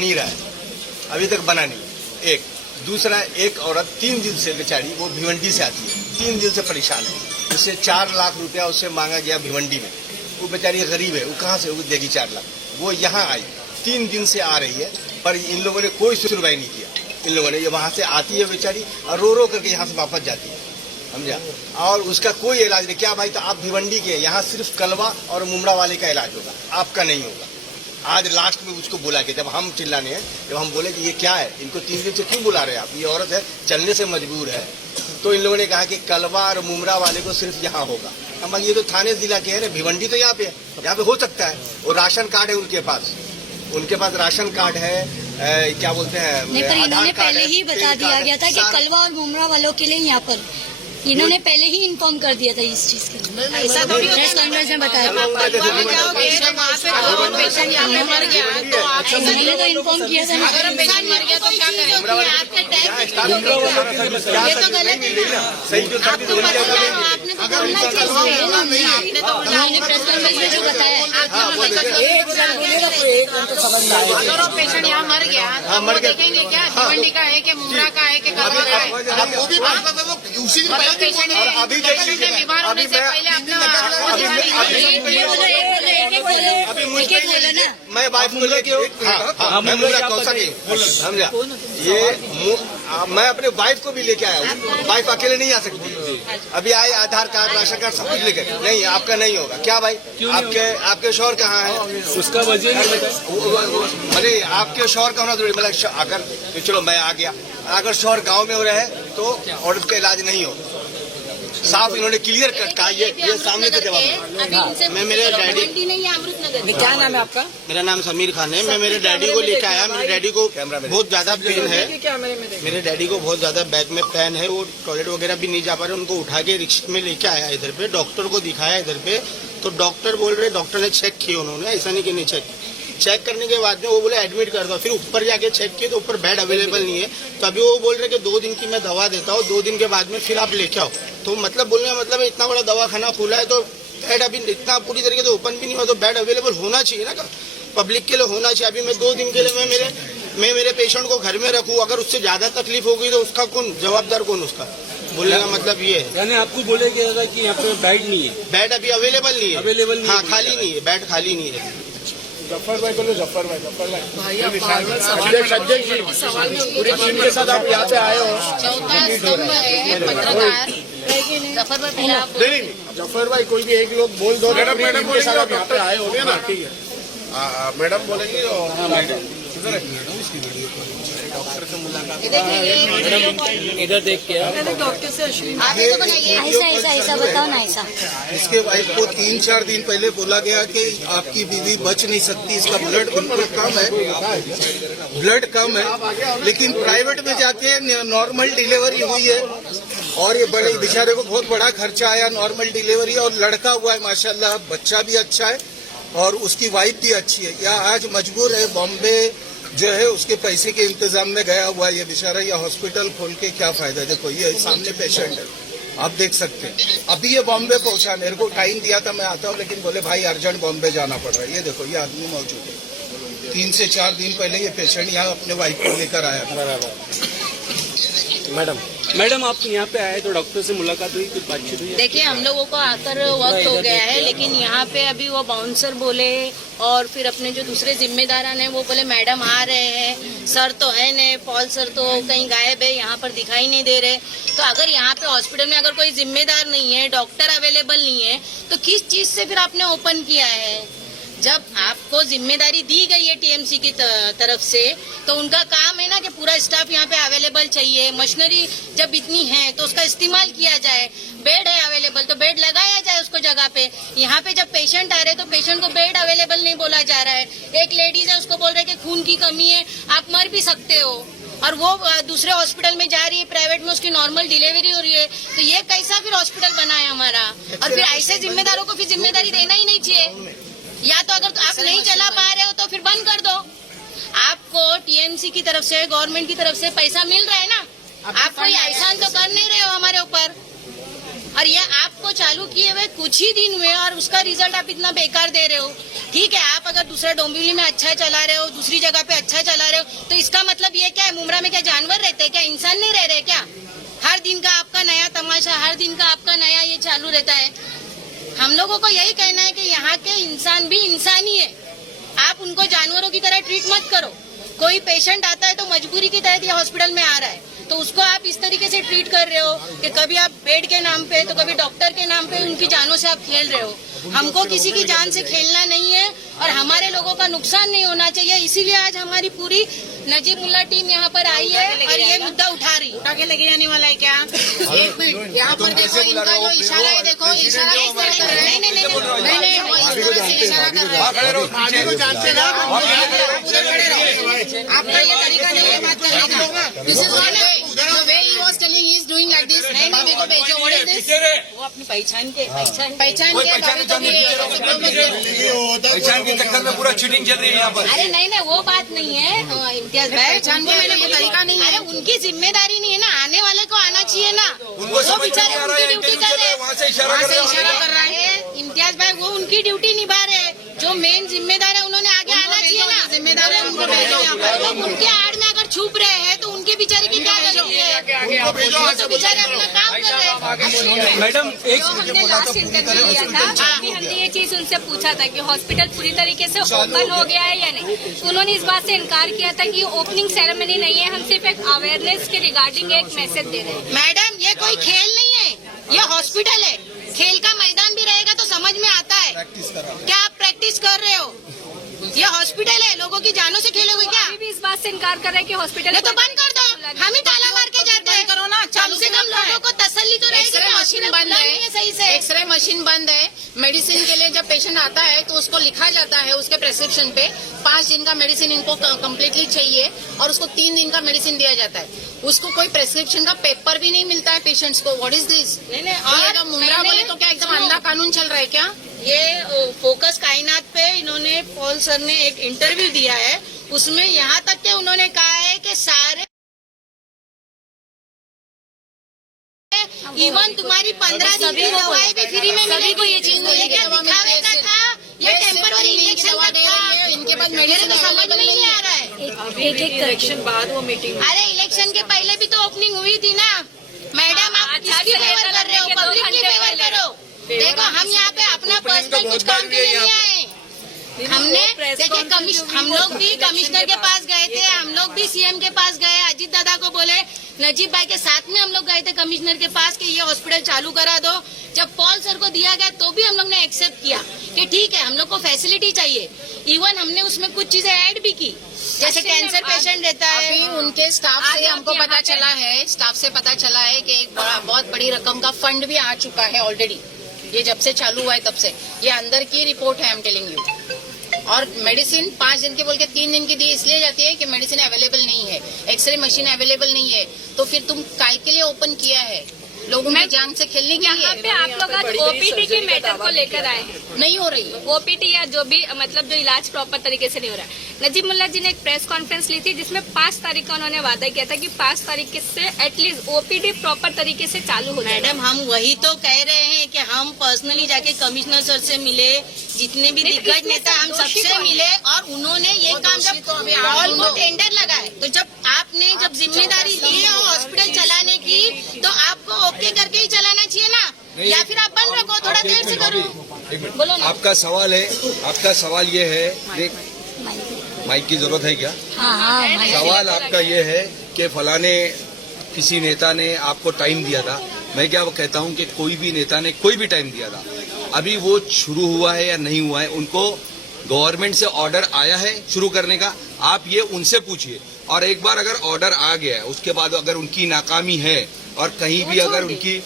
नहीं रहा है, अभी तक बना नहीं। एक दूसरा, एक औरत 3 दिन से बेचारी वो भिवंडी से आती है, 3 दिन से परेशान है, उससे 4 लाख रुपया उससे मांगा गया भिवंडी में। वो बेचारी गरीब है, वो कहाँ से वो देगी 4 लाख? वो यहाँ आई, 3 दिन से आ रही है, पर इन लोगों ने कोई सुनवाई नहीं किया। इन लोगों ने, ये वहाँ से आती है बेचारी और रो करके यहाँ से वापस जाती है, समझा, और उसका कोई इलाज नहीं। क्या भाई, तो आप भिवंडी के, यहाँ सिर्फ कलवा और मुमड़ा वाले का इलाज होगा, आपका नहीं होगा। आज लास्ट में उसको बुला के, जब हम चिल्लाने हैं, जब हम बोले कि ये क्या है, इनको 3 दिन से क्यों बुला रहे हैं आप, ये औरत है चलने से मजबूर है, तो इन लोगों ने कहा कि कलवा और मुमरा वाले को सिर्फ यहाँ होगा। हम ये तो थाने जिला के हैं, भिवंडी तो यहाँ पे है, यहाँ पे हो सकता है। और राशन कार्ड है उनके पास राशन कार्ड है, क्या बोलते हैं, नहीं, पर इन्होंने पहले ही बता दिया गया था कि कलवा और मुमरा वालों के लिए यहाँ पर इन्होंने पहले ही इन्फॉर्म कर दिया था इस चीज के लिए। ऐसा थोड़ी प्रेस कॉन्फ्रेंस में बताया था। जाओगे तो वहाँ पे कोई पेशेंट यहाँ पे मर गया तो आप इन्होंने तो इन्फॉर्म किया था। अगर पेशेंट मर गया तो क्या करेंगे? आपके टैक्स ये तो गलत है ना, आपने तो बोलना चाहिए। उन्होंने प्रेस कॉन्फ्रेंस में जो बताया, अगर वो पेशेंट यहाँ मर गया तो वो देखेंगे क्या भिवंडी का है कि मुमरा का है कि कलवा का है? पेशेंट अभी बीमार होने से पहले अपना मैं वाइफ को लेके मैं मुमरा कौशा नहीं समझा, ये मैं अपने वाइफ को भी लेके आया हूँ। वाइफ अकेले नहीं आ सकती, अभी आए आधार कार्ड राशन कार्ड सब कुछ लेके। नहीं, आपका नहीं होगा। क्या भाई, आपके शौहर कहाँ है? उसका वजह अरे आपके शौहर का होना जरूरी, मतलब अगर चलो मैं आ गया, अगर शौहर गाँव में हो रहे तो औरत का इलाज नहीं हो। साफ इन्होंने क्लियर कट कहा, ये सामने से जवाब। मैं मेरे डैडी, क्या नाम है आपका? मेरा नाम समीर खान है। मैं मेरे डैडी को लेके आया। मेरे डैडी को बहुत ज्यादा पेन है, मेरे डैडी को बहुत ज्यादा बैक में पेन है, वो टॉयलेट वगैरह भी नहीं जा पा रहे। उनको उठा के रिक्शा में लेके आया इधर पे, डॉक्टर को दिखाया इधर पे, तो डॉक्टर बोल रहे, डॉक्टर ने चेक किया उन्होंने, ऐसा नहीं कि नहीं चेक करने के बाद में वो बोले एडमिट कर दो। फिर ऊपर जाके चेक किए तो ऊपर बेड अवेलेबल नहीं है, तो अभी वो बोल रहे कि 2 दिन की मैं दवा देता हूँ, 2 दिन के बाद में फिर आप लेके आओ। तो मतलब बोलने का मतलब इतना बड़ा दवाखाना खुला है तो बेड अभी इतना पूरी तरीके से ओपन भी नहीं हुआ, तो बेड अवेलेबल होना चाहिए ना, पब्लिक के लिए होना चाहिए। अभी मैं 2 दिन के लिए मैं मेरे पेशेंट को घर में रखूँ, अगर उससे ज्यादा तकलीफ होगी तो उसका कौन जवाबदार, कौन उसका? बोलने का मतलब ये है, यानी आपको बोले कि यहाँ पे बेड नहीं है, बेड अभी अवेलेबल नहीं है, हाँ खाली नहीं है, बेड खाली नहीं है। जफर भाई बोलो, जफर भाई अध्यक्ष जी, पूरी टीम के साथ आप यहाँ पे आए हो। जफर भाई कोई भी एक लोग बोल दो, मैडम के साथ आप यहाँ पे आए हो ना, ठीक है मैडम बोलेंगे। इधर देख के डॉक्टर से ऐसा बताओ ना। ऐसा इसके वाइफ को 3-4 दिन पहले बोला गया कि आपकी बीवी बच नहीं सकती, इसका ब्लड बिल्कुल कम है, लेकिन प्राइवेट में जाके नॉर्मल डिलीवरी हुई है और ये बड़े बेचारे को बहुत बड़ा खर्चा आया नॉर्मल डिलीवरी, और लड़का हुआ है माशाल्लाह, बच्चा भी अच्छा है और उसकी वाइफ भी अच्छी है। या आज मजबूर है, बॉम्बे जो है उसके पैसे के इंतजाम में गया हुआ है ये बेचारा। ये हॉस्पिटल खोल के क्या फायदा? देखो ये सामने पेशेंट है, आप देख सकते हैं। अभी ये बॉम्बे पहुंचा, मेरे को टाइम दिया था मैं आता हूँ, लेकिन बोले भाई अर्जेंट बॉम्बे जाना पड़ रहा है। ये देखो ये आदमी मौजूद है, 3 से 4 दिन पहले ये पेशेंट यहाँ अपने वाइफ को लेकर आया। मैडम आप यहाँ पे आए तो डॉक्टर से मुलाकात हुई, कुछ बातचीत हुई? देखिए हम लोगों को आकर वक्त हो गया है, लेकिन यहाँ पे अभी वो बाउंसर बोले और फिर अपने जो दूसरे जिम्मेदारान हैं वो बोले मैडम आ रहे हैं, सर तो है नहीं, पॉल सर तो कहीं गायब है, यहाँ पर दिखाई नहीं दे रहे। तो अगर यहाँ पे हॉस्पिटल में अगर कोई जिम्मेदार नहीं है, डॉक्टर अवेलेबल नहीं है, तो किस चीज से फिर आपने ओपन किया है? जब आपको जिम्मेदारी दी गई है टीएमसी की तरफ से, तो उनका काम है ना कि पूरा स्टाफ यहाँ पे अवेलेबल चाहिए। मशीनरी जब इतनी है तो उसका इस्तेमाल किया जाए, बेड है अवेलेबल तो बेड लगाया जाए उसको जगह पे। यहाँ पे जब पेशेंट आ रहे तो पेशेंट को बेड अवेलेबल नहीं बोला जा रहा है। एक लेडीज है उसको बोल रहे कि खून की कमी है, आप मर भी सकते हो, और वो दूसरे हॉस्पिटल में जा रही है, प्राइवेट में उसकी नॉर्मल डिलीवरी हो रही है। तो ये कैसा फिर हॉस्पिटल बना है हमारा? और फिर ऐसे जिम्मेदारों को फिर जिम्मेदारी देना ही नहीं चाहिए। या तो अगर आप नहीं चला पा रहे हो तो फिर बंद कर दो। आपको टीएमसी की तरफ से, गवर्नमेंट की तरफ से पैसा मिल रहा है ना, आप कोई एहसान तो कर नहीं रहे हो हमारे ऊपर। और ये आपको चालू किए हुए कुछ ही दिन हुए और उसका रिजल्ट आप इतना बेकार दे रहे हो। ठीक है, आप अगर दूसरा डोंबिवली में अच्छा चला रहे हो, दूसरी जगह पे अच्छा चला रहे तो इसका मतलब ये क्या है, मुमरा में क्या जानवर रहते हैं क्या, इंसान नहीं रह रहे क्या? हर दिन का आपका नया तमाशा, हर दिन का आपका नया ये चालू रहता है। हम लोगों को यही कहना है कि यहाँ के इंसान भी इंसान ही है, आप उनको जानवरों की तरह ट्रीट मत करो। कोई पेशेंट आता है तो मजबूरी की तहत ये हॉस्पिटल में आ रहा है, तो उसको आप इस तरीके से ट्रीट कर रहे हो कि कभी आप बेड के नाम पे तो कभी डॉक्टर के नाम पे उनकी जानों से आप खेल रहे हो। हमको किसी की जान से खेलना नहीं है और हमारे लोगों का नुकसान नहीं होना चाहिए, इसीलिए आज हमारी पूरी नजीब मुल्ला टीम यहाँ पर आई है और ये मुद्दा उठा रही है। उठा के लेके जाने वाला है क्या? एक मिनट, यहाँ पर देखो इनका जो इशारा है, देखो इशारा किस तरह कर रहे हैं? नहीं, वो इस तरह से इशारा कर रहे हैं। आपका ये तरीका नहीं है बात करने का। This is not the way he was telling, he is doing like this. नहीं, मेरे को भेजो, व्हाट इज दिस? वो अपनी पहचान के पहचान के चक्कर में पूरा चीटिंग चल रही है यहाँ पर। अरे नहीं, वो बात नहीं है इम्तियाज भाई, पहचान के मैंने ये तरीका नहीं है। अरे उनकी जिम्मेदारी नहीं है ना, आने वाले को आना चाहिए ना। उनको वो समझ में बेचारे नहीं आ रहा उनकी है, ड्यूटी इंटरव्यू कर चल रहा रहे है, हैं, वहाँ से इशारा कर रहा है। इम्तियाज भाई वो उनकी ड्यूटी निभा रहे हैं, जो मेन जिम्मेदार है उन्होंने आगे आना चाहिए ना। जिम्मेदार है, उनको भेजो यहाँ पर। लोग उनके आड़ में अगर छुप रहे हैं तो उनके बेचारे की क्या गलती है? वो तो बेचारे अपना काम कर रहे हैं। मैडम एक हमने लास्ट इंटरव्यू लिया था, अभी हमने ये चीज उनसे पूछा था कि हॉस्पिटल पूरी तरीके से ओपन हो गया है या नहीं, तो उन्होंने इस बात से इनकार किया था कि ओपनिंग सेरेमनी नहीं है, हम सिर्फ एक अवेयरनेस के रिगार्डिंग एक मैसेज दे रहे हैं। मैडम ये कोई खेल नहीं है, ये हॉस्पिटल है। खेल का मैदान भी रहेगा तो समझ में आता है क्या आप प्रैक्टिस कर रहे हो। ये हॉस्पिटल है, लोगों की जानों से खेलोगे क्या? अभी भी इस बात से इनकार कर रहे हैं कि हॉस्पिटल नहीं तो बंद कर दो, हम ही ताला मार के जाते हैं। करो ना, कम से कम लोगों को तसल्ली तो रहेगी एक्सरे कि मशीन हॉस्पिटल बंद खुला नहीं है सही से। है, एक्सरे मशीन बंद है। मेडिसिन के लिए जब पेशेंट आता है तो उसको लिखा जाता है उसके प्रेस्क्रिप्शन पे 5 दिन का मेडिसिन इनको कम्प्लीटली चाहिए और उसको 3 दिन का मेडिसिन दिया जाता है। उसको कोई प्रेस्क्रिप्शन का पेपर भी नहीं मिलता है पेशेंट्स को। What is this? नहीं, और तो मुमरा बोले तो क्या एकदम अंधा कानून चल रहा है क्या? ये फोकस कायनात पे इन्होंने पॉल सर ने एक इंटरव्यू दिया है, उसमें यहाँ तक के उन्होंने कहा है कि सारे इवन तुम्हारी 15 दिन की दवाई भी फ्री में मिलेगी। को ये चीज बोली क्या दिखावे का था, ये टेम्पररी इंजेक्शन दवा दे रही है, इनके पास मेडिसिन तो समझ में नहीं आ रहा है। एक एक इलेक्शन बाद वो मीटिंग, अरे इलेक्शन के पहले भी तो ओपनिंग हुई थी ना मैडम, आप किसकी फेवर कर रहे हो? पब्लिक की फेवर करो। देखो हम यहाँ पे अपना पर्सनल कुछ काम के लिए नहीं आए। हमने देखिए हम लोग भी कमिश्नर के पास गए थे, हम लोग भी सीएम के पास गए, अजीत दादा को बोले, नजीब भाई के साथ में हम लोग गए थे कमिश्नर के पास कि ये हॉस्पिटल चालू करा दो। जब पॉल सर को दिया गया तो भी हम लोग ने एक्सेप्ट किया कि ठीक है हम लोग को फैसिलिटी चाहिए। इवन हमने उसमें कुछ चीजें ऐड भी की, जैसे कैंसर पेशेंट रहता है। अभी उनके स्टाफ से हमको पता चला है, कि एक बहुत बड़ी रकम का फंड भी आ चुका है ऑलरेडी। ये जब से चालू हुआ है तब से, ये अंदर की रिपोर्ट है, आई एम टेलिंग यू। और मेडिसिन 5 दिन की बोल के 3 दिन की दी इसलिए जाती है कि मेडिसिन अवेलेबल नहीं है, एक्सरे मशीन अवेलेबल नहीं है। तो फिर तुम काय के लिए ओपन किया है? लोगों की जान से खेलने के यहाँ पे लिए? आप लोग आज ओपीडी के मैटर को लेकर आए हैं। नहीं हो रही ओपीडी या जो भी मतलब जो इलाज प्रॉपर तरीके से नहीं हो रहा है। नजीब मुल्ला जी ने एक प्रेस कॉन्फ्रेंस ली थी जिसमें 5 तारीख का उन्होंने वादा किया था कि 5 तारीख से एटलीस्ट ओपीडी प्रॉपर तरीके से चालू हो जाएगा। मैडम हम वही तो कह रहे हैं कि हम पर्सनली जाके कमिश्नर सर से मिले, जितने भी दिग्गज नेता हम सबसे मिले और उन्होंने ये काम जब पॉल को टेंडर लगाए तो जब जिम्मेदारी ली है हॉस्पिटल चलाने की तो आपको ओके करके ही चलाना चाहिए ना, या फिर आप बंद रखो, थोड़ा देर से करो। बोलो ना। आपका सवाल ये है, देख माइक की जरूरत है क्या? सवाल आपका ये है कि फलाने किसी नेता ने आपको टाइम दिया था। मैं क्या कहता हूं कि कोई भी नेता ने कोई भी टाइम दिया था, अभी वो शुरू हुआ है या नहीं हुआ है, उनको गवर्नमेंट से ऑर्डर आया है शुरू करने का, आप ये उनसे पूछिए। और एक बार अगर ऑर्डर आ गया है उसके बाद अगर उनकी नाकामी है और कहीं भी अगर उनकी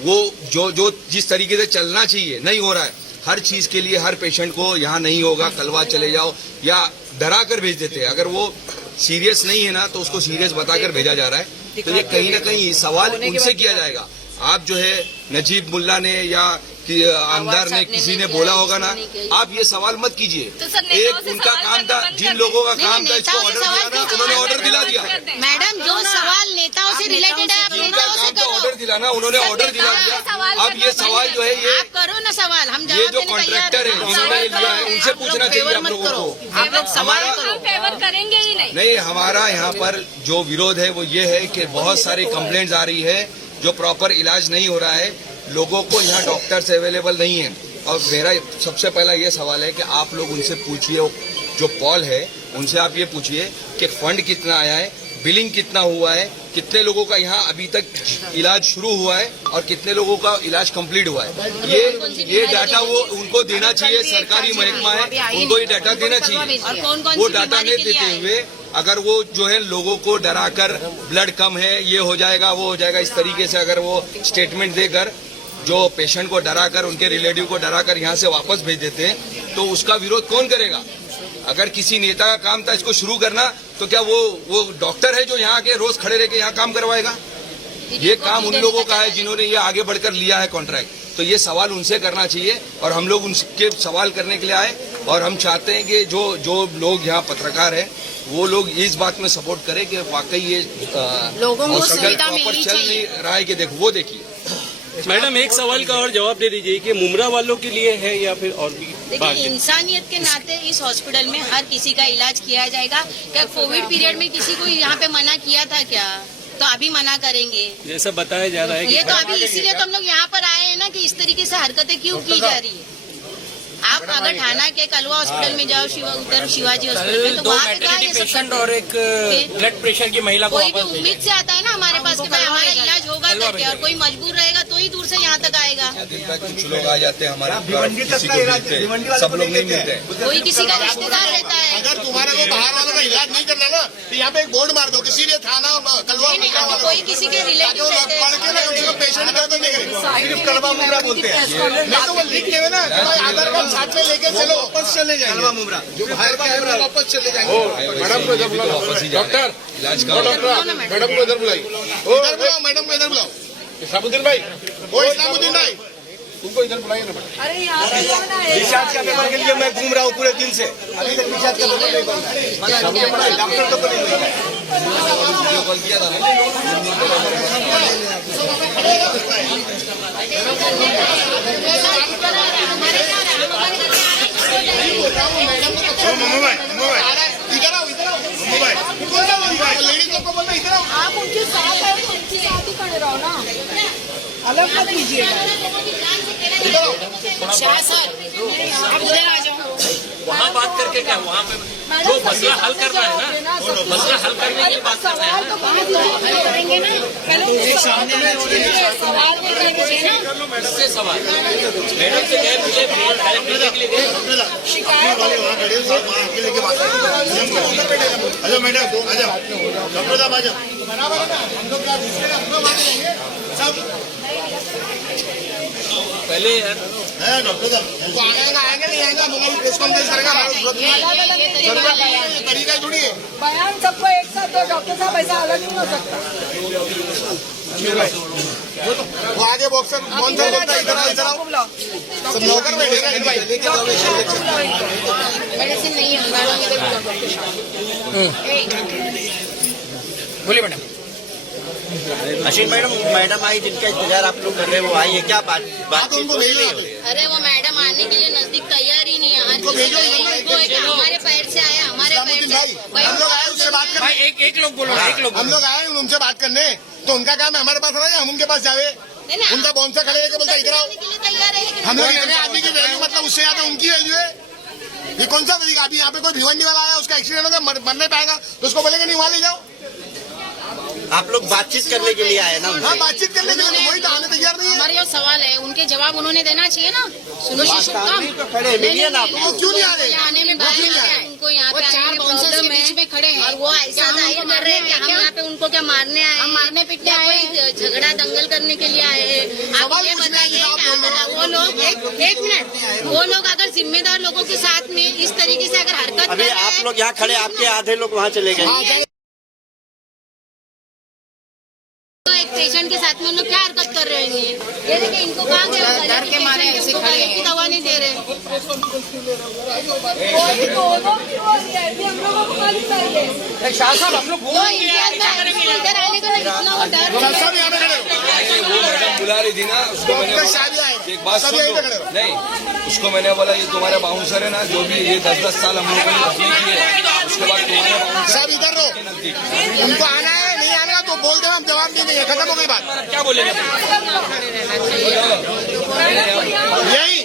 वो जो जिस तरीके से चलना चाहिए नहीं हो रहा है, हर चीज के लिए हर पेशेंट को यहाँ नहीं होगा कलवा चले जाओ या डरा कर भेज देते हैं। अगर वो सीरियस नहीं है ना तो उसको सीरियस बताकर भेजा जा रहा है। तो ये कहीं ना कहीं सवाल उनसे किया जाएगा। आप जो है नजीब मुल्ला ने या कि आमदार ने किसी ने बोला होगा ना, आप ये सवाल मत कीजिए। एक उनका काम था, जिन लोगों का काम था इसको ऑर्डर दिया ना, उन्होंने ऑर्डर दिला दिया। मैडम जो सवाल नेताओं से रिलेटेड है आप नेताओं से करो। दिलाना, उन्होंने ऑर्डर दिला दिया। अब ये सवाल जो है ये आप करो ना सवाल, हम ये जवाब जो देने कॉन्ट्रैक्टर है जिन्होंने ये लिया है उनसे पूछना चाहिए आप लोगों को। आप लोग सवाल हम करो। फेवर करेंगे ही नहीं। नहीं, हमारा यहाँ पर जो विरोध है वो ये है कि बहुत सारी कंप्लेंट्स आ रही है, जो प्रॉपर इलाज नहीं हो रहा है, लोगों को यहाँ डॉक्टर्स अवेलेबल नहीं है। और मेरा सबसे पहला ये सवाल है कि आप लोग उनसे पूछिए, जो पॉल है उनसे आप ये पूछिए कि फंड कितना आया है, बिलिंग कितना हुआ है, कितने लोगों का यहाँ अभी तक इलाज शुरू हुआ है और कितने लोगों का इलाज कंप्लीट हुआ है। ये डाटा वो उनको देना चाहिए, सरकारी महकमा है, उनको ये डाटा देना चाहिए। और कौन कौन वो सी डाटा बीमारी नहीं के लिए देते आए? हुए अगर वो जो है लोगों को डराकर ब्लड कम है, ये हो जाएगा, वो हो जाएगा, इस तरीके से अगर वो स्टेटमेंट देकर जो पेशेंट को डराकर, उनके रिलेटिव को डराकर यहाँ से वापस भेज देते हैं, तो उसका विरोध कौन करेगा? अगर किसी नेता का काम था इसको शुरू करना, तो क्या वो डॉक्टर है जो यहाँ के रोज खड़े रह के यहाँ काम करवाएगा? ये काम उन लोगों का है जिन्होंने ये आगे बढ़कर लिया है कॉन्ट्रैक्ट। तो ये सवाल उनसे करना चाहिए और हम लोग उनके सवाल करने के लिए आए और हम चाहते हैं कि जो लोग यहाँ पत्रकार हैं वो लोग इस बात में सपोर्ट करें कि वाकई ये लोगों को हॉस्पिटल सुविधा प्रॉपर मिलनी चल चाहिए। नहीं रहा है कि देखो वो देखिए। मैडम एक सवाल का और जवाब दे दीजिए कि मुमरा वालों के लिए है या फिर और भी देखिए, बाकी? इंसानियत के नाते इस हॉस्पिटल में हर किसी का इलाज किया जाएगा। क्या कोविड पीरियड में किसी को यहाँ पे मना किया था क्या? तो अभी मना करेंगे। जैसा बताया जा रहा है कि ये तो अभी इसीलिए तो हम लोग यहाँ पर आए हैं ना कि इस तरीके से हरकतें क्यों की जा रही है। आप अगर ठाणा के कलवा हॉस्पिटल में जाओ, उधर शिवाजी हॉस्पिटल में, तो वहाँ पे क्या ये सब पेशेंट और एक ब्लड प्रेशर की महिला को कोई भी वापस भेजा। उम्मीद से आता है ना हमारे पास कि भाई हमारा इलाज होगा करके, और कोई मजबूर रहेगा तो ही दूर से यहाँ तक आएगा। दिन तक कुछ लोग आ जाते हैं हमारे किसी को मिलते हैं, सब लोग नहीं मिलते हैं। कोई किसी का रिश्तेदार रहता है। अगर तुम्हारा को बाहर वालों का इलाज नहीं करना ना, तो यहाँ पे एक बोर्ड मार दो, किसी ने थाना कलवा नहीं, अभी कोई किसी के रिलेटिव रहते पढ़ के ना उनको पेशेंट करते नहीं करेंगे, सिर्फ कलवा मुमरा बोलते हैं। नहीं तो वो लिख के ना आधार कार्ड साथ में लेके चलो, वापस चले जाएंगे। कलवा मुमरा जो बाहर का है वो वापस चले जाएंगे। मैडम को इधर बुलाओ, डॉक्टर इलाज का मैडम को इधर बुलाओ, इधर बुलाओ, मैडम को इधर बुलाओ। इस्लामुद्दीन भाई, ओ इस्लामुद्दीन भाई, तुमको इधर बुलाइए ना। अरे यहाँ डिस्चार्ज का पेपर के लिए मैं घूम रहा हूँ पूरे दिन से, अभी तक डिस्चार्ज का पेपर नहीं बना है। डॉक्टर तो बोले कॉल किया था ना। इधर आओ, इधर आओ, लेडीज लोग को बोलना इधर आओ। आप उनके साथ है तो उनके साथ ही खड़े रहो ना, अलग मत कीजिएगा। शाह सर, आप इधर आ जाओ। वहाँ बात करके क्या, वहाँ पे जो मसला हल करना है ना, मसला हल करने की बात करना है। तो बात करेंगे ना, पहले सवाल कीजिए ना। इससे सवाल मैडम से गए, मुझे डायरेक्ट मिलने के लिए गए। शिकायत हेलो मैडम, आ जाओ, डॉक्टर साहब आ जाओ। पहले यार डॉक्टर साहब आएंगे नहीं आएगा, मोबाइल प्रेस कॉन्फ्रेंस करेगा, ये तरीका थोड़ी है। बयान सबको एक साथ दो डॉक्टर साहब, ऐसा अलग नहीं हो सकता। वो आगे बॉक्सर कौन सा बोलता है, इधर आओ, इधर आओ, सब नौकर बैठेगा। मेडिसिन नहीं है बोलिए मैडम। अश्विन मैडम आई, जिनका इंतजार आप लोग कर रहे हैं, वो आई है क्या? बात उनको भेज रही अरे वो मैडम आने के लिए नजदीक तैयार ही नहीं है। उनको भेजो, वो एक हमारे पैर से आया, हमारे पैर से। हम लोग आए उनसे बात करने, एक लोग बोलो, एक लोग हम लोग आए उनसे बात करने, तो उनका काम है हमारे पास रहे, हम उनके पास जावे। उनका बॉन्सा खड़े होकर बोलता इधर आओ। तैयार है। हम लोग इतने आदमी की वैल्यू, मतलब उससे ज्यादा उनकी वैल्यू है। ये कौन सा तरीका? अभी यहाँ पे कोई भिवंडी वाला आया, उसका एक्सीडेंट हो गया, मर नहीं पाएगा, तो उसको बोलेंगे नहीं वहाँ ले जाओ। आप लोग बातचीत करने के लिए आए ना? हाँ, बातचीत करने के लिए, वही तो आने तैयार नहीं है। हमारे जो सवाल है उनके जवाब उन्होंने देना चाहिए ना। सुनो मिलिए ना आप। वो क्यों नहीं आ रहे? आने में बात है, उनको यहाँ वो पे चार आने में बाउंसर्स के प्रॉब्लम बीच है। में खड़े हैं और वो ऐसा हम जाहिर उनको कर रहे हैं कि हम क्या? यहाँ पे उनको क्या मारने आए हम हैं? मारने पीटने या आए कोई झगड़ा दंगल करने के लिए आए हैं? आप सवाल ये पूछने बताइए के कि जवाब अगर वो लोग एक मिनट, वो लोग अगर जिम्मेदार लोगों के साथ में इस तरीके से अगर हरकत कर अभी रहे आप हैं, लोग यहाँ खड़े, आपके आधे लोग वहाँ चले गए। तो एक पेशेंट के साथ में उन लोग क्या हरकत कर रहे हैं? ये देखिए इनको कहाँ गए, डर के मारे ऐसे खड़े हैं। की दवा नहीं दे रहे। शाह साहब हम लोग वो इम्तियाज में इधर आने का इतना वो डर वो मैडम बुला रही थी ना, उसको मैंने बोला, एक बात सुन लो, नहीं उसको मैंने बोला ये तुम्हारा बाउंसर है ना, जो भी ये 10-10 साल हम लोगों ने नौकरी की है, उसके बाद तुम्हारा बाउंसर इधर रहो, उनको आना है नहीं आना तो बोल दो, हम जवाब नहीं देंगे, खत्म हो गई बात। क्या बोलेंगे? यही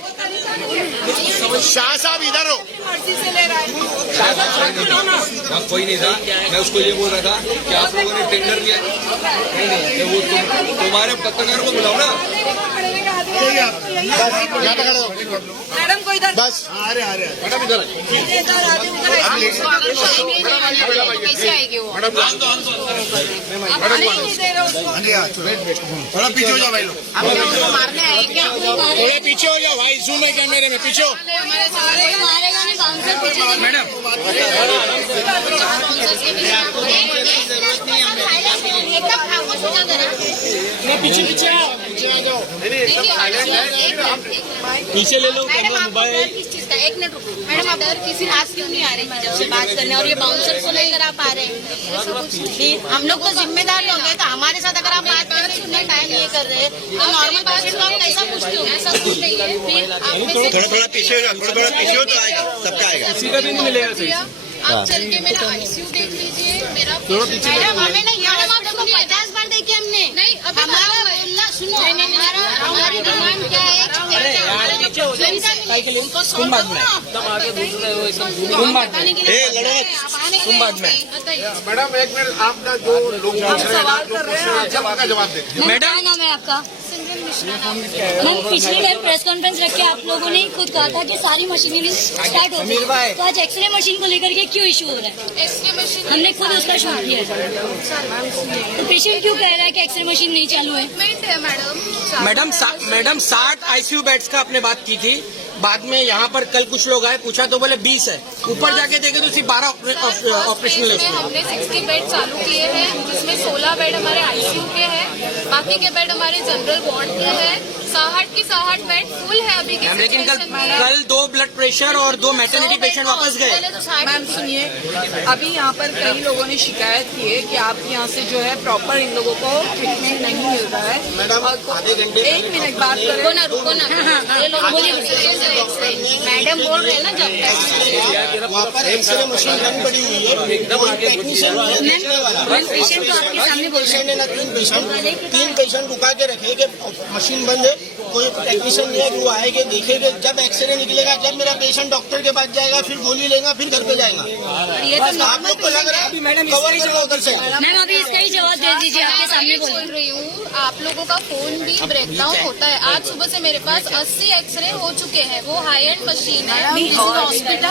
शाह साहब इधर हो। वहाँ कोई नहीं था, मैं उसको ये बोल रहा था कि आप लोगों ने टेंडर लिया, नहीं वो तुम्हारे पत्रकार को बुलाओ ना। मैडम को इधर बस आ रहे मैडम इधर कैसे आएगी वो? थोड़ा पीछे हो जाओ भाई लोग, हमने उनको मारने आए क्या? थोड़ा पीछे हो जाओ भाई, जूम है कैमरे में, पीछे हो। मारेगा नहीं बाउंसर पीछे मैडम एकदम खामोश हो जाओ। पीछे आ जाओ। पीछे ले लो मैडम आपको डर किस चीज का? एक मिनट रुको मैडम, आप डर किसी आज क्यों नहीं आ रही थी जब से बात करने, और ये बाउंसर को नहीं अगर आप आ रहे हैं, हम लोग तो जिम्मेदार लोग हैं, तो हमारे साथ अगर आप बात करने सुनने टाइम ये कर रहे हैं तो नॉर्मल पेशेंट को आप कैसा पूछते हो? ऐसा कुछ नहीं है। फिर आप में से थोड़ा पीछे हो जाओ, थोड़ा पीछे हो तो आएगा, सबका आएगा। किसी का भी नहीं मिलेगा सही। आप चल के मेरा आईसीयू देख लीजिए, मेरा मैडम हमें नहीं, मैडम आपको 50 बार देखिए हमने। नहीं अभी हमारा बोलना सुनो, हमारी डिमांड क्या है? उनको सॉल्व करो ना। मैडम एक मिनट, आपका जो लोग पूछ रहे हैं आप का जवाब दें। मैडम नाम है आपका? मैम पिछली बार प्रेस कॉन्फ्रेंस रख के आप लोगों ने खुद कहा था कि सारी मशीनरी स्टार्ट हो गई, तो आज एक्सरे मशीन को लेकर के क्यों इशू हो रहा है? एक्सरे मशीन हमने खुद उसका शूट किया है, तो पेशेंट क्यों कह रहा है कि एक्सरे मशीन नहीं चालू है? है मैडम। मैडम 60 आईसीयू बेड्स का आपने बात की थी, बाद में यहाँ पर कल कुछ लोग आए, पूछा तो बोले 20 है, ऊपर जाके देखे तो सिर्फ 12 ऑपरेशनल है। हमने 60 बेड चालू किए हैं, जिसमें 16 बेड हमारे आईसीयू के हैं, बाकी के बेड हमारे जनरल वार्ड के हैं। 60 बेड फुल है अभी के। लेकिन कल 2 ब्लड प्रेशर और 2 मैटरनिटी पेशेंट वापस गए। मैम सुनिए, अभी यहाँ पर कई लोगों ने शिकायत की है कि आपके यहाँ से जो है प्रॉपर इन लोगों को ट्रीटमेंट नहीं मिल रहा है। मैडम आधे घंटे 1 मिनट बात करें। रुको ना ये लोग मैडम बोल रहे हैं ना, जब तक वहाँ पर एक्सरे मशीन बंद पड़ी हुई है, टेक्नीशियन पेशेंट तो आपके सामने बोल रहे हैं। ना 3 पेशेंट रुका के रखे कि मशीन बंद है, कोई टेक्नीशियन नहीं है, वो आएगा देखेगा, जब एक्सरे निकलेगा, जब मेरा पेशेंट डॉक्टर के पास जाएगा, फिर गोली लेगा, फिर घर पे जाएगा। ये तो आप लोग को लग रहा है कवर कर लो उधर से। मैम अभी इसका ही जवाब दे दीजिए, आपके सामने बोल बोल रही हूँ, आप लोगों का फोन भी ब्रेकडाउन होता है। आज सुबह से मेरे पास 80 एक्सरे हो चुके हैं, वो हाई एंड मशीन है। हॉस्पिटल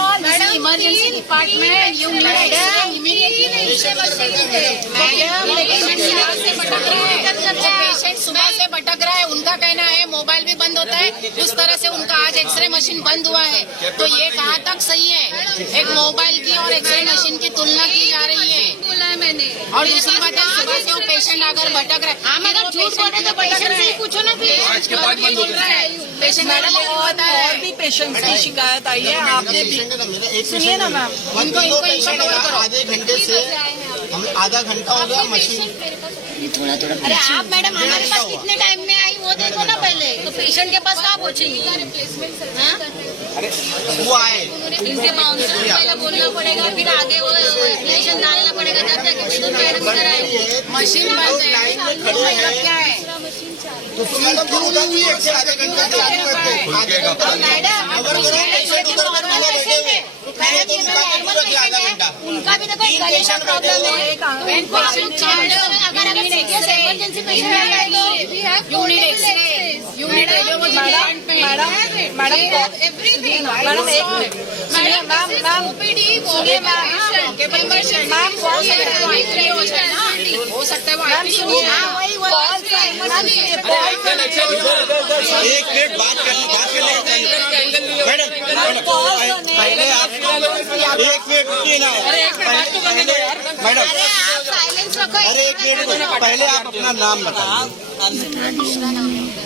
इमरजेंसी डिपार्टमेंट पेशेंट सुबह से भटक रहा है, उनका कहना है मोबाइल भी बंद होता है, उस तरह से उनका आज एक्सरे मशीन बंद हुआ है। तो ये कहाँ तक सही है? एक मोबाइल की और एक्सरे मशीन की तुलना की जा रही है। बोला है मैंने। और दूसरी बात है, सुबह से वो पेशेंट अगर भटक रहा है, हम अगर झूठ बोल रहे तो पेशेंट से ही पूछो ना, फिर आज के बाद बंद बोल रहा है पेशेंट। और भी पेशेंट्स की शिकायत आई है, आपने सुनिए ना मैम। आधे घंटे से हम आधा घंटा हो गया मशीन। अरे आप मैडम हमारे पास कितने टाइम में आई वो देखो ना पहले, तो पेशेंट के पास कहाँ पहुँचेंगी? अरे वो आए, इनसे बाउंसर को पहले बोलना पड़ेगा, फिर आगे वो एप्लीकेशन डालना पड़ेगा, जब जाके तो मैडम इधर आएंगे। मशीन बंद है, लाइन में खड़े हैं, क्या है? तो फिर आधे घंटा उनका भी देखो गले का प्रॉब्लम है। अगर इमरजेंसी पेशेंट मैडम एक मिनट सुनिए मैम, मैम सुनिए मैम, मैम बहुत हो सकता है वो आईपीसी हो। एक मिनट बात करने मैडम पहले आप एक मिनट रुकिए ना मैडम अरे एक मिनट पहले आप अपना नाम बताइए।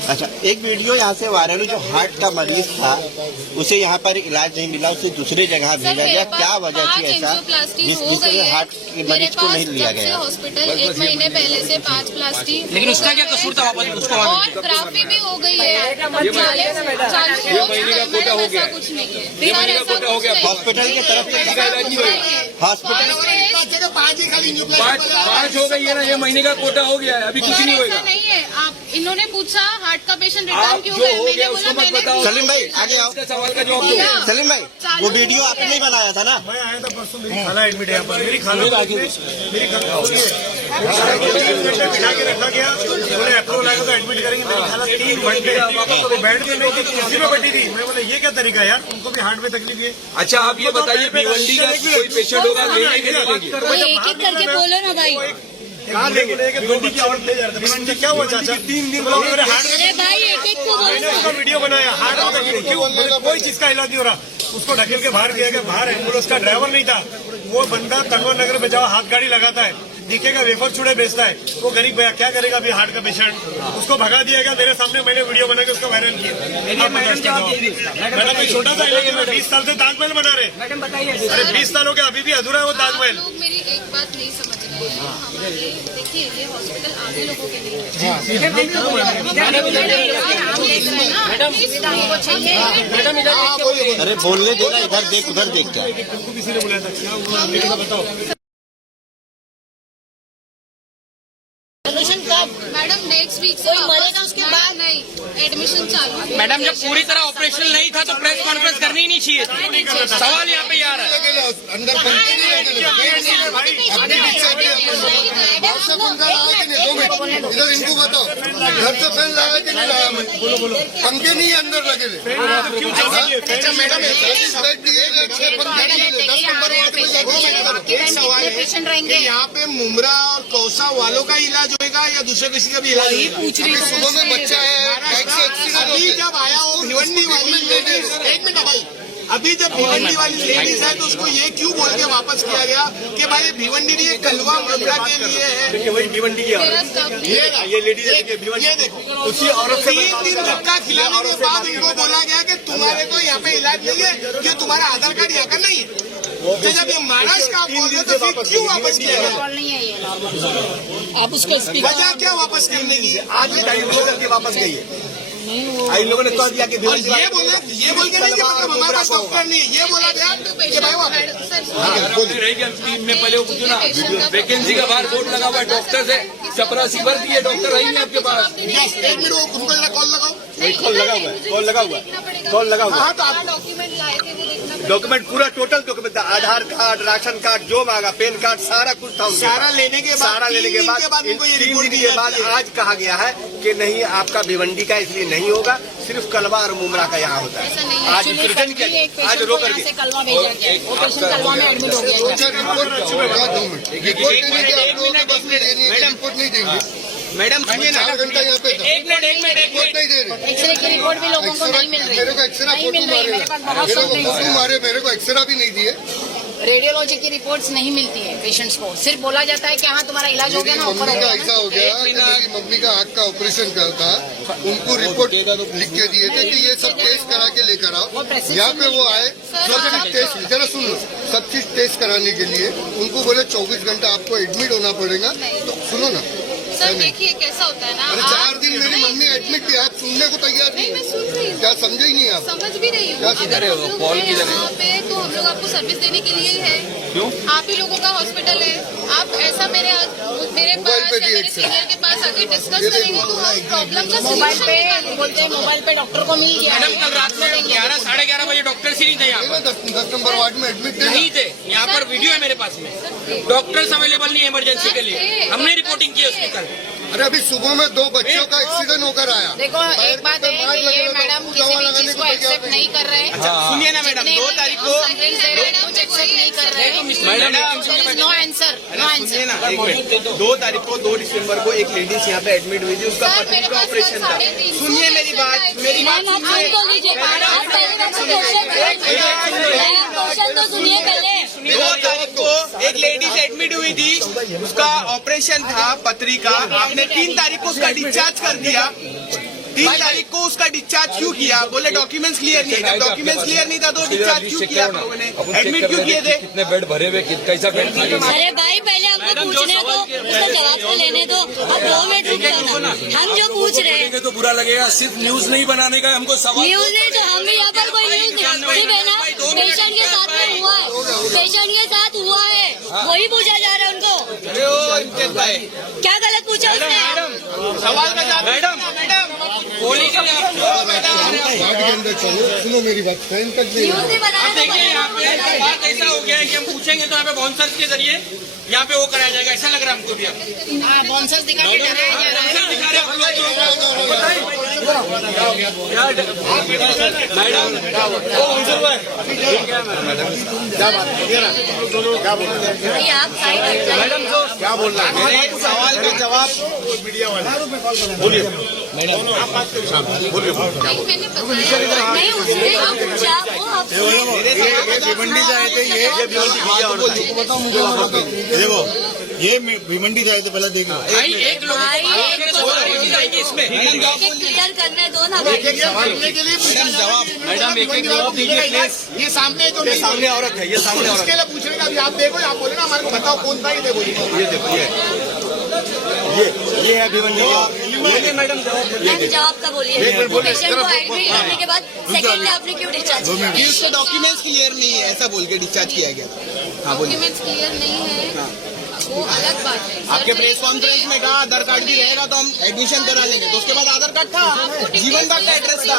अच्छा एक वीडियो यहाँ से वायरल हुई, जो हार्ट का मरीज था उसे यहाँ पर इलाज नहीं मिला, उसे दूसरी जगह भेजा गया, क्या वजह थी ऐसा जिससे हार्ट के मरीज को नहीं लिया गया? हॉस्पिटल 1 महीने पहले से 5 प्लास्टिक, लेकिन उसका क्या कसूर था वापस उसको और ग्राफी भी हो गई है। महीने का कोटा हो गया, कुछ नहीं है, महीने का कोटा हो गया हॉस्पिटल की तरफ से हॉस्पिटल 5 हो गई है ना, ये महीने का कोटा हो गया है, अभी कुछ नहीं होगा। नहीं है। आप इन्होंने पूछा हार्ट का पेशेंट रिटर्न आप क्यों जो है, हो मैंने गया बोला उसको मत मैंने बताओ। सलीम भाई आगे आओ। इसका सवाल का जवाब दो। सलीम भाई वो वीडियो आपने नहीं बनाया था ना? मैं आया था परसों, मेरी खाला एडमिट है यहाँ पर, मेरी खाला बिठा के रखा गया, बोले अप्रूवल आएगा तो एडमिट करेंगे। मेरी खाला 3 घंटे तो बेड पे नहीं थी, कुर्सी पे बैठी थी। मैं बोला ये क्या तरीका है यार, उनको भी हार्ट में तकलीफ है। अच्छा आप ये बताइए भिवंडी का कोई पेशेंट होगा लेने के लिए देंगे? एक एक करके बोलो ना भाई। कहाँ लेके भिवंडी की और ले जा रहा था। भिवंडी क्या हुआ चाचा? 3 दिन बोला मेरे हार्ट अरे भाई एक एक को मैंने बोलो। उसका वीडियो बनाया, हार्ट में तकलीफ क्यों, कोई चीज का इलाज नहीं हो रहा। उसको ढकेल के बाहर किया गया, बाहर एम्बुलेंस का ड्राइवर नहीं था। वो बंदा तनवर नगर में जाओ हाथ गाड़ी लगाता है, दिखेगा वेफर चूड़े बेचता है। वो गरीब भैया क्या करेगा अभी हार्ट का पेशेंट, उसको भगा दिया गया मेरे सामने। मैंने वीडियो बना के उसको वायरल किया। मैडम मैं छोटा सा इलाज में 20 साल से ताजमहल बना रहे। मैडम बताइए, अरे 20 साल हो गया अभी भी अधूरा है वो ताजमहल। लोग मेरी एक बात नहीं समझ रहे हैं। हमारे देखिए ये हॉस्पिटल आधे लोगों के लिए है। अरे बोलने देना, इधर देख उधर देख क्या। किसी ने बुलाया था, क्या हुआ बताओ। मैडम नेक्स्ट वीक कोई मरेगा उसके बाद नहीं एडमिशन चालू। मैडम जब पूरी तरह ऑपरेशनल नहीं था तो प्रेस कॉन्फ्रेंस करनी ही नहीं चाहिए थी। सवाल यहाँ पे आ रहा है। अंदर पंखे नहीं लगे, इधर इनको बताओ घर से फैन लाया कि नहीं लाया? मैं पंखे नहीं अंदर लगे। पेशेंट रहेंगे यहाँ पे मुमरा और कौसा वालों का इलाज होगा या दूसरे किसी का भी इलाज होगा? सुबह में बच्चा है, अभी जब आया हो भिवंडी वाली लेडीज, एक मिनट भाई, अभी जब भिवंडी वाली लेडीज है तो उसको ये क्यों बोल के वापस किया गया कि भाई भिवंडी नहीं, ये कलवा मुमरा के लिए है? देखिए वही भिवंडी की औरत, ये लेडीज है, भिवंडी। ये देखो उसी औरत से 3 दिन धक्का खिलाने के बाद उनको बोला गया कि तुम्हारे को यहाँ पे इलाज नहीं है, कि तुम्हारा आधार कार्ड यहाँ का नहीं है। तो जब ये महाराष्ट्र का बोल रहे तो फिर क्यों वापस किया गया? आप उसको वजह क्या वापस करने की? आज भी 2.5 करके वापस गई है। इन लोगों ने कह दिया कि और ये बोल के नहीं कि मतलब हमारे पास डॉक्टर नहीं है, ये बोला गया कि भाई वो रहेगी टीम में पहले वो पूछो ना, वैकेंसी का बाहर बोर्ड लगा हुआ है, डॉक्टर से चपरासी भर्ती है, डॉक्टर आएंगे आपके पास। 1 मिनट उनको जरा कॉल लगाओ। कॉल लगा हुआ है, कॉल लगा हुआ है, कॉल लगा हुआ है। हाँ तो आप डॉक्यूमेंट लाए थे वो देखना। डॉक्यूमेंट पूरा टोटल डॉक्यूमेंट था, आधार कार्ड, राशन कार्ड, जो मांगा, पैन कार्ड, सारा कुछ था उनके सारा पास। लेने के बाद सारा लेने के बाद 3 दिन के बाद आज कहा गया है कि नहीं आपका भिवंडी का इसलिए नहीं होगा, सिर्फ कलवा और मुमरा का यहाँ होता है। आज रिटर्न किया, आज रोक करके कलवा भेजा गया, वो पेशेंट कलवा में एडमिट हो गया। रिपोर्ट नहीं देंगे मैडम सुनिए ना, 4 घंटा यहाँ पे था। एक मिनट नहीं दे रहे। एक्सरे की रिपोर्ट भी लोगों को नहीं मिल रही। मेरे को एक्सरा नहीं मिल फोटो रही, मारे, मेरे पास बहुत मेरे को सब नहीं फोटो मारे, मेरे को एक्सरा भी नहीं दिए। रेडियोलॉजी की रिपोर्ट्स नहीं मिलती है पेशेंट्स को, सिर्फ बोला जाता है कि हाँ तुम्हारा इलाज हो गया ना, ऊपर मम्मी हो का गया ऐसा हो गया कि मेरी मम्मी का आँख का ऑपरेशन करता, उनको रिपोर्ट लिख के दिए थे कि ये सब टेस्ट करा के लेकर आओ। यहाँ पे वो आए, सब चीज टेस्ट, जरा सुन लो, सब चीज टेस्ट कराने के लिए उनको बोले 24 घंटा आपको एडमिट होना पड़ेगा। तो सुनो ना सर देखिए कैसा होता है ना, अरे 4 दिन मेरी मम्मी एडमिट थी, आप सुनने को तैयार नहीं नहीं। मैं सुन रही हूँ, क्या समझे ही नहीं आप? समझ भी रही हूँ। क्या अगर हम लोग हैं यहाँ पे तो हम लोग आपको सर्विस देने के लिए ही है। क्यों? आप ही लोगों का हॉस्पिटल है, आप ऐसा मेरे पास या मेरे सीनियर के पास आके डिस्कस करेंगे तो हम प्रॉब्लम का मोबाइल सोल्यूशन पे निकालेंगे। बोलते हैं मोबाइल पे डॉक्टर को मिल गया। मैडम कल रात में 11 साढ़े 11 बजे डॉक्टर ही नहीं थे यहाँ पर, 10 नंबर वार्ड में एडमिट थे। नहीं थे। यहाँ पर वीडियो है मेरे पास में, डॉक्टर्स अवेलेबल नहीं इमरजेंसी के लिए, हमने रिपोर्टिंग की उसकी कल। अरे अभी सुबह में 2 बच्चों का एक्सीडेंट होकर आया। देखो एक बात है कि ये मैडम किसी भी चीज को एक्सेप्ट नहीं कर रहे हैं। सुनिए ना मैडम, 2 तारीख को एक्सेप्ट नहीं कर रहे हैं। नो आंसर, सुनिए ना, एक मिनट। 2 तारीख को 2 दिसंबर को एक लेडीज यहाँ पे एडमिट हुई थी, उसका पति का ऑपरेशन था। सुनिए मेरी बात सुनिए। 2 तारीख को एक लेडीज एडमिट हुई थी, उसका ऑपरेशन था पथरी का। आपने 3 तारीख को उसका डिस्चार्ज कर दिया। 3 तारीख को उसका डिस्चार्ज क्यों किया? बोले डॉक्यूमेंट्स क्लियर नहीं है। डॉक्यूमेंट्स क्लियर नहीं था तो डिस्चार्ज क्यों किया आप लोगों ने? एडमिट क्यों किए थे? कितने बेड भरे हुए, कैसा बेड? अरे भाई पहले हमको पूछने को, उसका जवाब तो लेने दो। अब 2 मिनट रुक जाओ ना, हम जो पूछ रहे हैं तो बुरा लगेगा। सिर्फ न्यूज नहीं बनाने का हमको सवाल। न्यूज नहीं तो हम भी यहाँ पर कोई न्यूज सिर्फ है ना, पेशेंट के साथ में हुआ है, पेशेंट के साथ हुआ है, वही पूछा जा रहा है उनको। क्या गलत पूछा उसने? सवाल का जवाब मैडम सुनो मेरी बात, न्यूज नहीं बनाना। देखिए यहाँ पे बात ऐसा हो गया है कि हम पूछेंगे तो यहाँ पे बाउंसर्स के जरिए यहाँ पे वो कराया जाएगा, ऐसा लग रहा है हमको भी। बाउंसर्स दिखा के डराया जा रहा है। भाई आप साइड हट जाइए। क्या बोल रहा है? सवाल का जवाब मीडिया वाले बोलिए। नहीं उसने आप पूछा वो आप भिवंडी से आए थे। देखो ये भिवंडी से आए थे, पहले देखो। एक लोग इसमें क्लियर करने दो ना। मैडम एक जवाब दीजिए प्लीज। ये सामने तो ये सामने औरत है, ये सामने औरत इसके लिए पूछ रहे हैं। अभी आप देखो, आप बोले ना हमारे को बताओ कौन था। ये देखो, ये देखो ये है भिवंडी। मैडम जवाब का बोलिए। पेशेंट को एडमिट करने के बाद सेकंड डे आपने क्यों डिस्चार्ज किया? उसके डॉक्यूमेंट्स क्लियर नहीं है, ऐसा बोल के डिस्चार्ज किया गया। हाँ बोलिए। डॉक्यूमेंट्स क्लियर नहीं है वो अलग बात है। आपके प्रेस कॉन्फ्रेंस में कहा आधार कार्ड भी रहेगा तो हम एडमिशन करा लेंगे, तो उसके बाद आधार कार्ड था, जीवन कार्ड का एड्रेस था,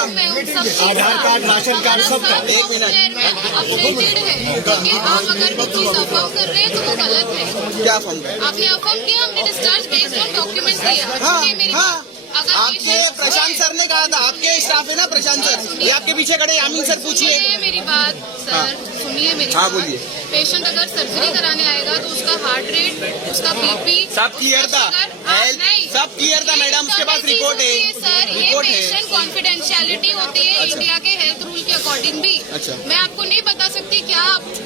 आधार कार्ड, राशन कार्ड सब था। 1 मिनट अपडेटेड है क्योंकि आप अगर कोई चीज अफर्म कर रहे हैं तो वो गलत है। क्या फॉर्म है? आपने अफर्म किया, हमने डिस्चार्ज बेस्ड ऑन डॉक्यूमेंट्स दिया। हाँ सुनिए मेरी हाँ बात। अगर आपके प्रशांत सर ने कहा था, आपके स्टाफ है ना प्रशांत सर, ये आपके पीछे खड़े यामीन सर पूछिए। सुनिए मेरी बात सर, सुनिए मेरी हाँ, बात। बोलिए। पेशेंट अगर सर्जरी कराने आएगा तो उसका हार्ट रेट, उसका बीपी सब क्लियर था, हेल्थ सब क्लियर था मैडम, उसके पास रिपोर्ट है। सर ये रिपोर्ट है। पेशेंट कॉन्फिडेंशियलिटी होती है इंडिया के हेल्थ रूल के अकॉर्डिंग भी। अच्छा। मैं आपको नहीं बता सकती क्या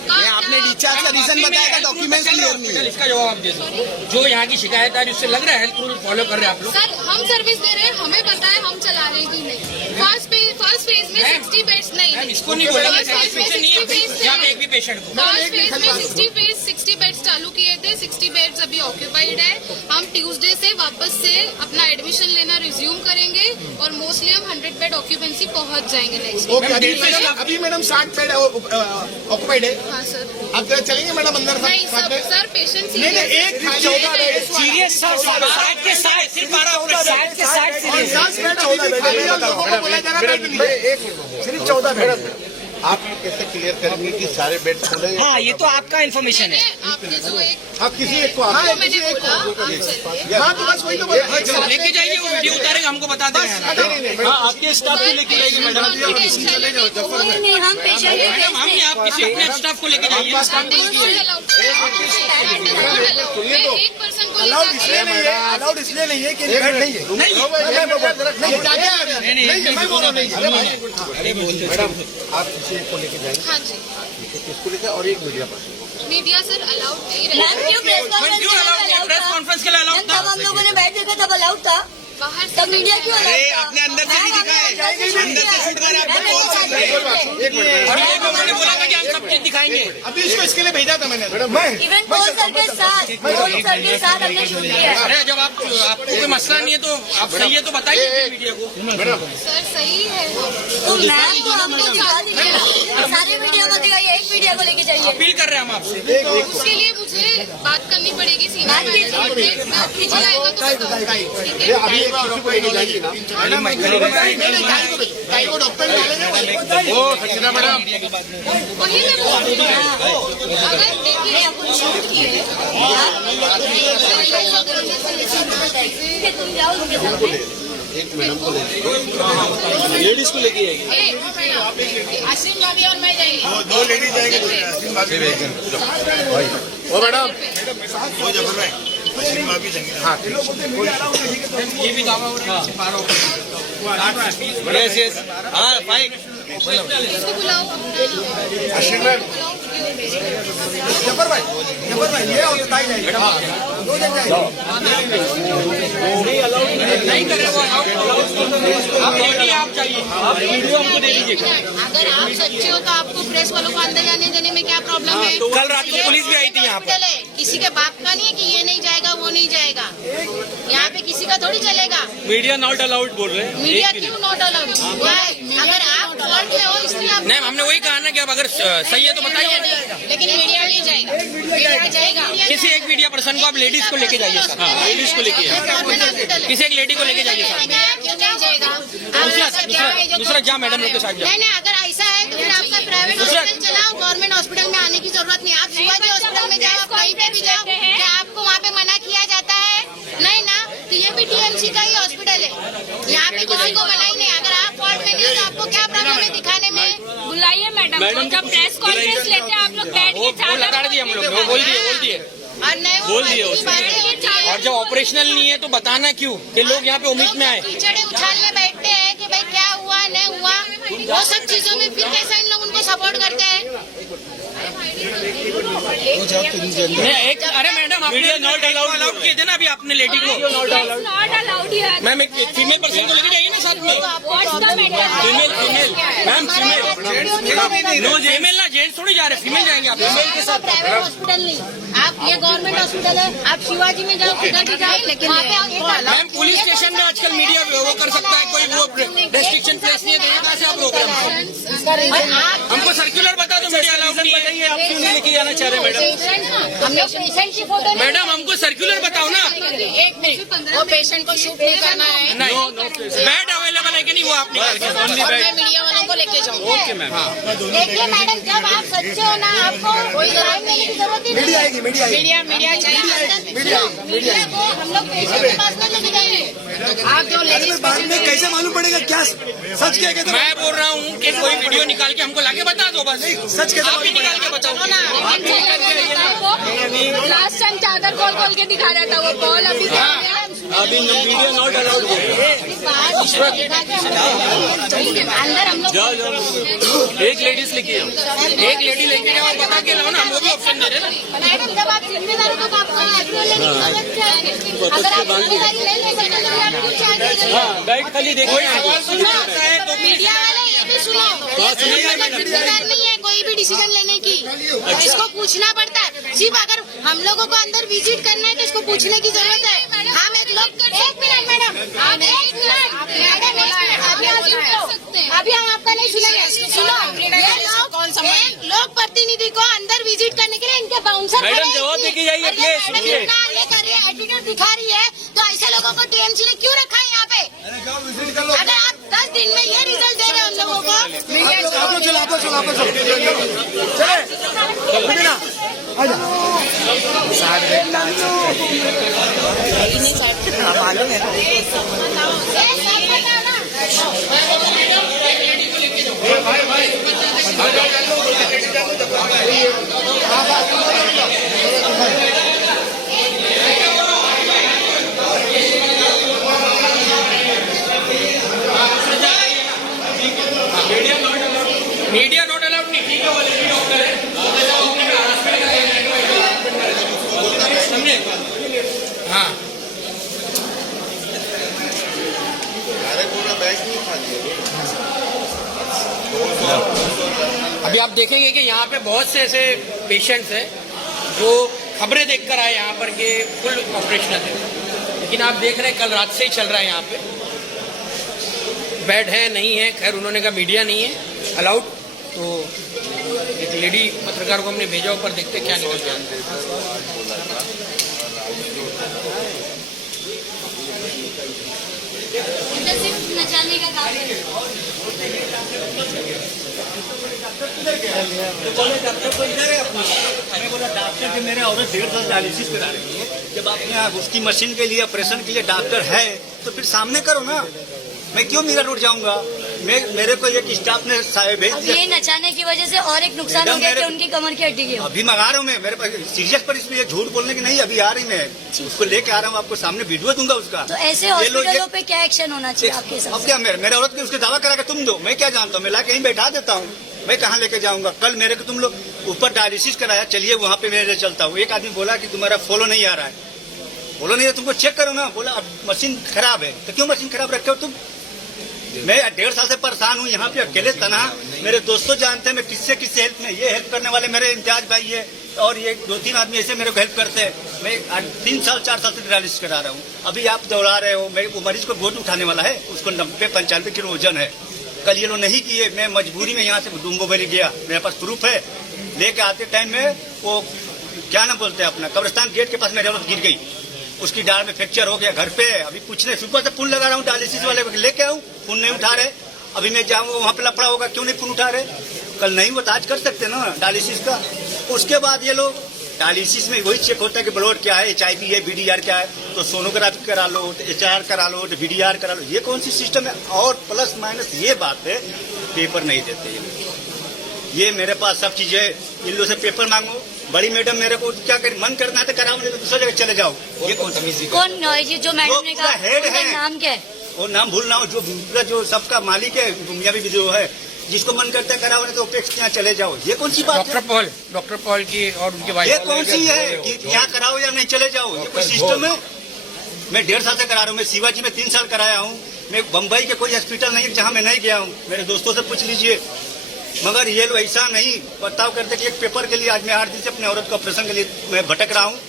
मैं आपने डिस्चार्ज का रीजन बताया था, डॉक्यूमेंट्स क्लियर नहीं है। इसका जवाब आप दे दो। जो यहाँ की शिकायत है उससे लग रहा है हेल्थ रूल फॉलो कर रहे हैं आप लोग। सर हम सर्विस दे रहे हैं, हमें पता है हम चला रहे हैं कि नहीं। फर्स्ट फेज में 60 बेड्स नहीं है। इसको नहीं बोलेंगे, फर्स्ट फेज में 60 बेड्स यहाँ पे एक भी पेशेंट को फर्स्ट फेज में 60 बेड्स चालू किए थे, 60 बेड्स अभी ऑक्यूपाइड है। हम ट्यूसडे से वापस से अपना एडमिशन लेना रिज्यूम करेंगे और मोस्टली हम 100 बेड ऑक्यूपेंसी पहुंच जाएंगे नेक्स्ट। अभी मैडम 60 बेड ऑक्युपाइड है। हाँ सर। अब चलेंगे मैडम अंदर? नहीं सर पेशेंट नहीं, एक सीरियस 60 के 60 सिर्फ 60 के 60 सिर्फ 14 बेड। आप कैसे क्लियर करेंगे कि सारे बेड खुले? हाँ ये तो आपका इन्फॉर्मेशन है। आपने जो एक आप किसी एक को जो मैंने बोला आप चलिए। हाँ तो बस वही तो बोला। लेके जाइए, वो वीडियो उतारेगा, हमको बता देंगे। आपके स्टाफ को लेके जाएगी मैडम। नहीं हम पेशेंट मैडम हम नहीं, आप किसी अपने स्टाफ को लेके जाइए। एक पर्सन को अलाउड इसलिए नहीं है, अलाउड इसलिए नहीं है कि बेड नहीं है। मैडम आप किसी एक को लेके जाएंगे? हाँ जी किसको लेकर? और एक media person. Media sir allowed नहीं मैम रहेगा। क्यों प्रेस प्रेस कॉन्फ्रेंस के लिए अलाउड था। तब हम लोगों ने बैठ देखा तब अलाउड था, बाहर से तब मीडिया क्यों अरे आपने अंदर से भी दिखाया, अंदर से शूट करा आपको कॉल से। एक मिनट और ये तो उन्होंने बोला था कि हम सब चीज दिखाएंगे। अभी इसको इसके लिए भेजा था मैंने। इवन पोल सर के साथ हमने शूट किया है। अरे जब आपको कोई मसला नहीं है तो आप सही है तो बताइए मीडिया को। सर सही है। तो मैम को हमको दिखा दीजिए, सारे मीडिया को दिखाइए, एक मीडिया को लेके जाइए। अपील कर रहे हैं हम आपसे। उसके लिए मुझे बात करनी पड़ेगी सीनियर बात कीजिए। मैनेजमेंट खींचा जाएगा तो बताऊँ। ठीक है अभी एक किसी को लेके जाएगी ना। डॉक्टर ओ सचिना मैडम वही मैं बोल रही हूँ। अगर देखिए अपन शूट किए तुम जाओ उनके सामने। एक मैडम को लेडीज को लेके आएगी। अश्विन भाभी और मैं जाएंगे। दो लेडीज जाएंगे। ओ मैडम हाँ ये भी दावा हो रहा है। यस हाँ बाइक अश्विन मैम जबर भाई ये और बताई जाएगी। दो जन जाएंगे। नहीं करे वो आप लेडी आप चाहिए, आप वीडियो हमको दे दीजिएगा। अगर आप सच्चे हो तो आपको प्रेस वालों को अंदर जाने देने में क्या प्रॉब्लम है? कल रात को पुलिस भी आई थी यहाँ पर। किसी के बाप का नहीं है कि ये नहीं जाएगा वो नहीं जाएगा, यहाँ पे किसी का थोड़ी चलेगा। मीडिया नॉट अलाउड बोल रहे हैं। मीडिया क्यों नॉट अलाउड? अगर आप फॉल्ट में हो इसलिए आप नहीं, हमने वही कहा ना कि अब अगर सही है तो बताइए। लेकिन मीडिया नहीं जाएगा, मीडिया जाएगा। किसी एक मीडिया पर्सन को आप लेडीज को लेके जाइए सर। हाँ, लेडीज को लेके गवर्नमेंट हॉस्पिटल है। किसी एक लेडी को लेके जाइए सर। क्यों नहीं जाएगा? दूसरा जा मैडम लोग के साथ जाओ। नहीं, अगर ऐसा है तो फिर आपका प्राइवेट हॉस्पिटल चलाओ, गवर्नमेंट हॉस्पिटल में आने की जरूरत नहीं। आप शिवाजी हॉस्पिटल में जाओ, आप कहीं पे भी जाओ, क्या आपको वहाँ पे मना किया जाता है? नहीं ना, तो ये भी टीएमसी का ही हॉस्पिटल है, यहाँ पे किसी को मना ही नहीं। अगर आप फॉल्ट में नहीं हो तो आपको क्या प्रॉब्लम है दिखाने में? बुलाइए मैडम को, जब प्रेस कॉन्फ्रेंस लेते हैं आप लोग बैठ के वो लगा दिए हम लोग, वो बोल दिए और नहीं वो बोल दिए बातें होती है। और जब ऑपरेशनल नहीं है तो बताना क्यों कि लोग यहाँ पे उम्मीद में आए। कीचड़े उछालने बैठते हैं कि भाई क्या हुआ नहीं हुआ, वो सब चीजों में फिर कैसे इन लोग उनको सपोर्ट करते हैं? एक अरे मैडम आप मीडिया नॉट अलाउड किए थे ना अभी आपने लेडी को। Not allowed here. मैम एक फीमेल पर्सन को लेके जाइए ना साथ में। What's the matter? Female ma'am female no female ना जेंट्स थोड़ी जा रहे, फीमेल जाएंगे आप फीमेल के साथ। प्राइवेट हॉस्पिटल नहीं, आप ये गवर्नमेंट हॉस्पिटल है, आप शिवाजी में जाओ, किधर भी जाओ, लेकिन मैम पुलिस स्टेशन में आजकल मीडिया वो कर सकता है, कोई वो रेस्ट्रिक्शन प्लेस नहीं है, तो कहाँ से आप रोक रहे हैं? हमको सर्कुलर बता दो मीडिया अलाउड नहीं है। आप क्यों नहीं लेके जाना चाह रहे मैडम? हम लोग पेशेंट की फोटो मैडम हमको सर्कुलर बताओ ना। एक मिनट, वो पेशेंट को शूट नहीं करना है नहीं बेड अवेलेबल है कि नहीं वो आप निकाल के और मैं मीडिया वालों को लेके जाऊंगी। Okay ma'am. देखिए मैडम, जब आप सच्चे हो ना, आपको कोई लाइन देने की जरूरत ही नहीं है। मीडिया चाहिए। मीडिया को हम लोग पेशेंट के पास नहीं लेके जाएंगे। आप जो लेडीज कैसे मालूम पड़ेगा क्या सच क्या कहते? मैं बोल रहा हूँ कि कोई वीडियो निकाल के हमको लाके बता दो बस। सच कहते आप ही निकाल के बताओ ना। लास्ट टाइम चादर खोल के दिखा रहा था वो बॉल। अभी मीडिया नॉट अलाउड अंदर हम लोग एक लेडीज लेके एक लेडी लेके जाओ, बता के लाओ ना, हम वो भी ऑप्शन दे रहे हैं। मैडम, जब आप जिम्मेदार हो तो आपको एक्शन लेने की जरूरत क्या है? अगर आप जिम्मेदारी नहीं ले सकते तो आप कुछ चाहिए। बैठ खाली देखो। मीडिया वाले ये भी सुनो, जिम्मेदार नहीं है कोई भी डिसीजन लेने की, इसको पूछना पड़ता है। सिर्फ अगर हम लोगों को अंदर विजिट करना है तो इसको पूछने की जरूरत है। हम एक लोग, एक मिनट मैडम, आप एक मिनट मैडम, अभी हम आपका नहीं सुनेंगे। सुनो, लोग प्रतिनिधि को अंदर विजिट करने के लिए इनके बाउंसर मैडम जवाब देके जाइए प्लीज। ये कर रही है, एटीट्यूड दिखा रही है, तो ऐसे लोगों को टीएमसी ने क्यों रखा है यहाँ पे? अगर आप 10 दिन में ये रिजल्ट दे रहे हैं हम लोगों को, मालूम है मीडिया नॉट अलाउड नहीं, ठीक है वो लेडी डॉक्टर है, समझे? हाँ अभी आप देखेंगे कि यहाँ पे बहुत से ऐसे पेशेंट्स हैं जो खबरें देखकर आए यहाँ पर कि फुल ऑपरेशनल है, लेकिन आप देख रहे हैं कल रात से ही चल रहा है यहाँ पे। बेड है नहीं है, खैर उन्होंने कहा मीडिया नहीं है अलाउड, तो एक लेडी पत्रकार को हमने भेजा, ऊपर देखते क्या निकल के आता है। नचाने का काम है। मैं बोला डॉक्टर के मेरे औरत 1.5 साल डायलिसिस करा रही है, जब आप यहाँ उसकी मशीन के लिए ऑपरेशन के लिए डॉक्टर है तो फिर सामने करो ना, मैं क्यों मीरा रोड जाऊंगा? मेरे को एक स्टाफ ने भेज दिया। ये नचाने की वजह से और एक नुकसान हो गया कि उनकी कमर की हड्डी की। अभी मंगा रहा हूँ मैं, मेरे पास सीरियस पर इसमें झूठ बोलने की नहीं, अभी आ रही मैं उसको लेके आ रहा हूँ, आपको सामने वीडियो दूंगा उसका। तो ऐसे हॉस्पिटलों पे क्या एक्शन होना चाहिए आपके हिसाब अब से? क्या मेरे औरत ने उसके दावा करा के तुम दो, मैं क्या जानता हूँ, मैं ला कहीं बैठा देता हूँ, मैं कहाँ लेके जाऊंगा? कल मेरे को तुम लोग ऊपर डायलिसिस कराया, चलिए वहाँ पे मैं चलता हूँ। एक आदमी बोला कि तुम्हारा फॉलो नहीं आ रहा है, फॉलो नहीं है, तुमको चेक करो ना। बोला अब मशीन खराब है, तो क्यों मशीन खराब रखे हो तुम? मैं 1.5 साल से परेशान हूँ यहाँ पे अकेले तना। मेरे दोस्तों जानते हैं मैं किससे हेल्प में, ये हेल्प करने वाले मेरे इम्तियाज भाई है और ये 2-3 आदमी ऐसे मेरे को हेल्प करते हैं। मैं 3 साल 4 साल से डायलिसिस करा रहा हूँ। अभी आप दौड़ा रहे हो, मेरे मरीज को गोद उठाने वाला है, उसको 90-95 किलो वजन है। कल ये लोग नहीं किए, मैं मजबूरी में यहाँ से डुम्बो वैली गया, मेरे पास प्रूफ है। लेके आते टाइम में वो क्या ना बोलते हैं अपना कब्रिस्तान गेट के पास मेरी औरत गिर गई, उसकी डाल में फ्रैक्चर हो गया। घर पे अभी पूछने सुबह से फोन लगा रहा हूँ डायलिसिस वाले को, लेके आऊँ, फोन नहीं उठा रहे। अभी मैं जाऊँगा वहाँ पे लफड़ा होगा, क्यों नहीं फोन उठा रहे? कल नहीं वो आज कर सकते ना डायलिसिस का। उसके बाद ये लोग डायलिसिस में वही चेक होता है कि ब्लड क्या है, HIV है, BDR क्या है, तो सोनोग्राफी करा लो, तो HR करा लो, तो VDR करा लो। ये कौन सी सिस्टम है? और प्लस माइनस ये बात है, पेपर नहीं देते ये मेरे पास सब चीजें, इन लोगों से पेपर मांगो। बड़ी मैडम मेरे को क्या कर मन करना है तो कराओ, नहीं तो दूसरी जगह चले जाओ। ये कौन ये जो मैडम ने कहा हेड है, नाम क्या है? वो नाम भूल ना हो, जो सबका मालिक है, दुनिया भी जो है, जिसको मन करता है कराओ, नहीं तो अपेक्ष यहाँ चले जाओ। ये कौन सी बात है? डॉक्टर पॉल की और उनके वाइफ, ये कौन सी है कि यहाँ कराओ या नहीं चले जाओ? ये कोई सिस्टम है? मैं 1.5 साल से करा रहा हूँ। मैं शिवाजी में 3 साल कराया हूँ। मैं बम्बई के कोई हॉस्पिटल नहीं जहाँ मैं नहीं गया हूँ, मेरे दोस्तों से पूछ लीजिए। मगर ये लोग ऐसा नहीं बर्ताव करते कि एक पेपर के लिए आज मैं 8 दिन से अपने औरत को ऑपरेशन के लिए मैं भटक रहा हूँ।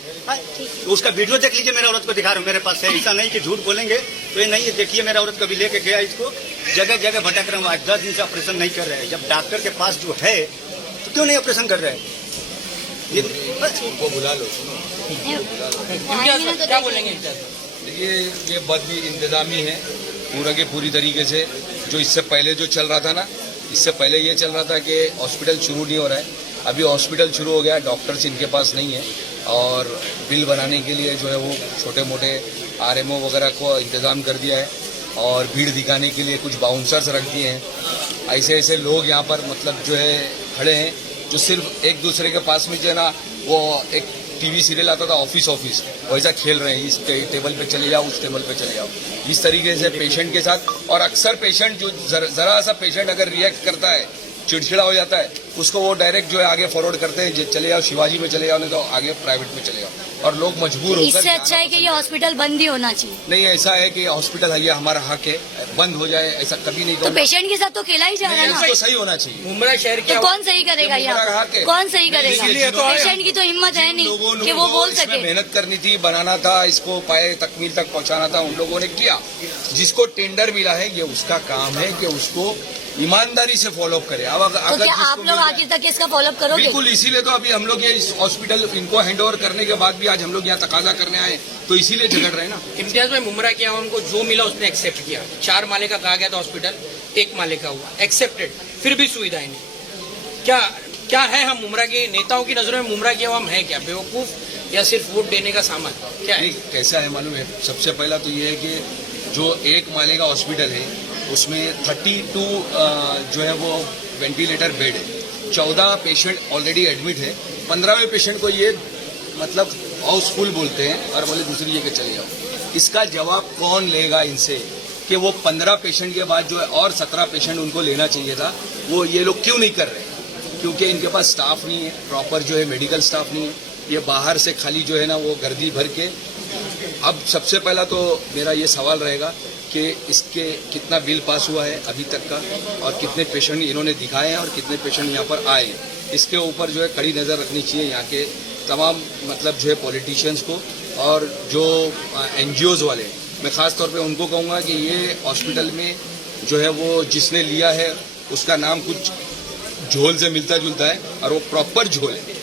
उसका वीडियो देख लीजिए, मेरे औरत को दिखा रहा हूँ, मेरे पास है। ऐसा नहीं कि झूठ बोलेंगे तो ये नहीं है। देखिए मेरा औरत कभी लेके गया, इसको जगह जगह भटक रहा हूँ। आज 10 दिन से ऑपरेशन नहीं कर रहे हैं। जब डॉक्टर के पास जो है तो क्यों नहीं ऑपरेशन कर रहे हैं? वो बुला लो, क्या बोलेंगे? देखिए ये बद इंतजामी है पूरा के पूरी तरीके से। जो इससे पहले जो चल रहा था ना, इससे पहले ये चल रहा था कि हॉस्पिटल शुरू नहीं हो रहा है, अभी हॉस्पिटल शुरू हो गया, डॉक्टर्स इनके पास नहीं है और बिल बनाने के लिए जो है वो छोटे मोटे RMO वगैरह को इंतज़ाम कर दिया है और भीड़ दिखाने के लिए कुछ बाउंसर्स रख दिए हैं। ऐसे ऐसे लोग यहाँ पर मतलब जो है खड़े हैं जो सिर्फ एक दूसरे के पास में जो है ना, वो एक TV सीरियल आता था ऑफिस वैसा खेल रहे हैं। इस टेबल पे चले जाओ, उस टेबल पे चले जाओ, इस तरीके से पेशेंट के साथ। और अक्सर पेशेंट जो जरा सा पेशेंट अगर रिएक्ट करता है, चिड़चिड़ा हो जाता है, उसको वो डायरेक्ट जो है आगे फॉरवर्ड करते हैं, चले जाओ शिवाजी में चले जाओ, नहीं तो आगे प्राइवेट में चले जाओ। और लोग मजबूर होकर, इससे अच्छा है कि ये हॉस्पिटल बंद ही होना चाहिए। नहीं, ऐसा है कि हॉस्पिटल है, ये हमारा हक है, बंद हो जाए ऐसा कभी नहीं। तो पेशेंट के साथ तो खेला ही जा रहा है ना, तो सही होना चाहिए। मुंब्रा शहर तो कौन सही करेगा? यहाँ कौन सही करेगा? पेशेंट की तो हिम्मत है नहीं कि वो बोल सके। मेहनत करनी थी, बनाना था, इसको पाए तकमील तक पहुंचाना था, उन लोगों ने किया। जिसको टेंडर मिला है ये उसका काम है कि उसको ईमानदारी से फॉलोअप करे। अब अगर क्या आप लोग आगे तक इसका फॉलोअप करोगे? बिल्कुल, इसीलिए तो अभी हम लोग ये हॉस्पिटल इनको हैंडओवर करने के बाद भी आज हम लोग यहाँ तकाजा करने आए, तो इसीलिए झगड़ रहे हैं ना। इम्तियाज में मुमरा किया, उनको जो मिला उसने एक्सेप्ट किया। 4 माले का कहा गया था हॉस्पिटल, 1 माले का हुआ, एक्सेप्टेड, फिर भी सुविधाएं नहीं। क्या है हम मुमरा के नेताओं की नजरों में मुमरा किया हम है क्या, बेवकूफ या सिर्फ वोट देने का सामान? क्या है? कैसा है मालूम है? सबसे पहला तो ये है कि जो 1 माले का हॉस्पिटल है उसमें 32 जो है वो वेंटिलेटर बेड है, 14 पेशेंट ऑलरेडी एडमिट है, 15वें पेशेंट को ये मतलब हाउसफुल बोलते हैं और बोले दूसरी जगह चले जाओ। इसका जवाब कौन लेगा इनसे कि वो 15 पेशेंट के बाद जो है और 17 पेशेंट उनको लेना चाहिए था, वो ये लोग क्यों नहीं कर रहे? क्योंकि इनके पास स्टाफ नहीं है, प्रॉपर जो है मेडिकल स्टाफ नहीं है, ये बाहर से खाली जो है ना वो गर्दी भर के। अब सबसे पहला तो मेरा ये सवाल रहेगा कि इसके कितना बिल पास हुआ है अभी तक का और कितने पेशेंट इन्होंने दिखाए हैं और कितने पेशेंट यहाँ पर आए हैं। इसके ऊपर जो है कड़ी नज़र रखनी चाहिए यहाँ के तमाम मतलब जो है पॉलिटिशियंस को और जो NGOs वाले। मैं ख़ास तौर पे उनको कहूँगा कि ये हॉस्पिटल में जो है वो जिसने लिया है उसका नाम कुछ झोल से मिलता जुलता है और वो प्रॉपर झोल है।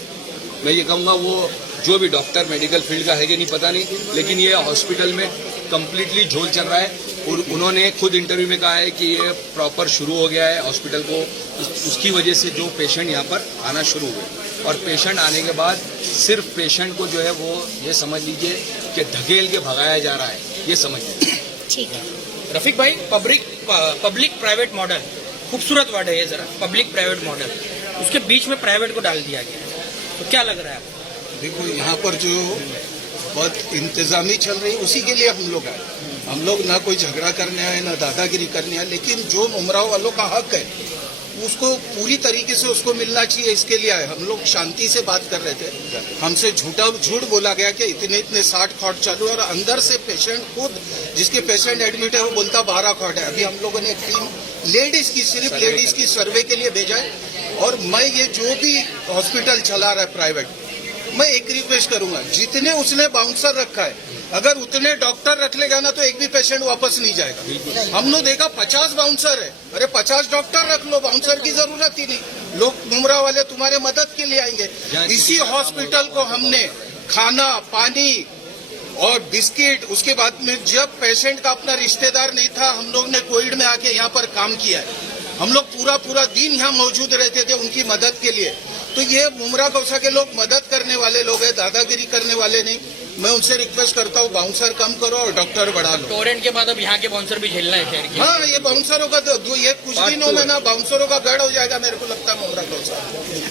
मैं ये कहूँगा वो जो भी डॉक्टर मेडिकल फील्ड का है कि नहीं पता नहीं, लेकिन ये हॉस्पिटल में कम्प्लीटली झोल चल रहा है। और उन्होंने खुद इंटरव्यू में कहा है कि ये प्रॉपर शुरू हो गया है हॉस्पिटल को, उसकी वजह से जो पेशेंट यहाँ पर आना शुरू हुए और पेशेंट आने के बाद सिर्फ पेशेंट को जो है वो ये समझ लीजिए कि धकेल के भगाया जा रहा है, ये समझ लीजिए। ठीक है। रफीक भाई, पब्लिक प्राइवेट मॉडल, खूबसूरत वर्ड है ये, जरा पब्लिक प्राइवेट मॉडल, उसके बीच में प्राइवेट को डाल दिया गया, तो क्या लग रहा है आपको? देखो यहाँ पर जो बहुत इंतजामी चल रही है उसी के लिए हम लोग आए। हम लोग ना कोई झगड़ा करने आए ना दादागिरी करने आए, लेकिन जो उमराव वालों का हक है उसको पूरी तरीके से उसको मिलना चाहिए, इसके लिए आए। हम लोग शांति से बात कर रहे थे, हमसे झूठ बोला गया कि इतने 60 खॉट चालू है और अंदर से पेशेंट खुद जिसके पेशेंट एडमिट है वो बोलता 12 खॉट है। अभी हम लोगों ने एक टीम लेडीज की, सिर्फ लेडीज की सर्वे के लिए भेजा है। और मैं ये जो भी हॉस्पिटल चला रहा है प्राइवेट, मैं एक रिक्वेस्ट करूंगा, जितने उसने बाउंसर रखा है अगर उतने डॉक्टर रख लेगा ना तो एक भी पेशेंट वापस नहीं जाएगा। हमने देखा 50 बाउंसर है, अरे 50 डॉक्टर रख लो, बाउंसर की जरूरत ही नहीं। लोग मुमरा वाले तुम्हारे मदद के लिए आएंगे। इसी हॉस्पिटल को हमने खाना, पानी और बिस्किट, उसके बाद में जब पेशेंट का अपना रिश्तेदार नहीं था, हम लोग ने कोविड में आके यहाँ पर काम किया है। हम लोग पूरा दिन यहाँ मौजूद रहते थे उनकी मदद के लिए। तो ये मुमरा गौसा के लोग मदद करने वाले लोग हैं, दादागिरी करने वाले नहीं। मैं उनसे रिक्वेस्ट करता हूँ बाउंसर कम करो और डॉक्टर बढ़ा लो। टोरेंट के बाद अब यहाँ के बाउंसर भी झेलना है शहर की। हाँ, ये बाउंसरों का ये कुछ दिनों में ना बाउंसरों का गढ़ हो जाएगा, मेरे को लगता है मुमरा गौसा।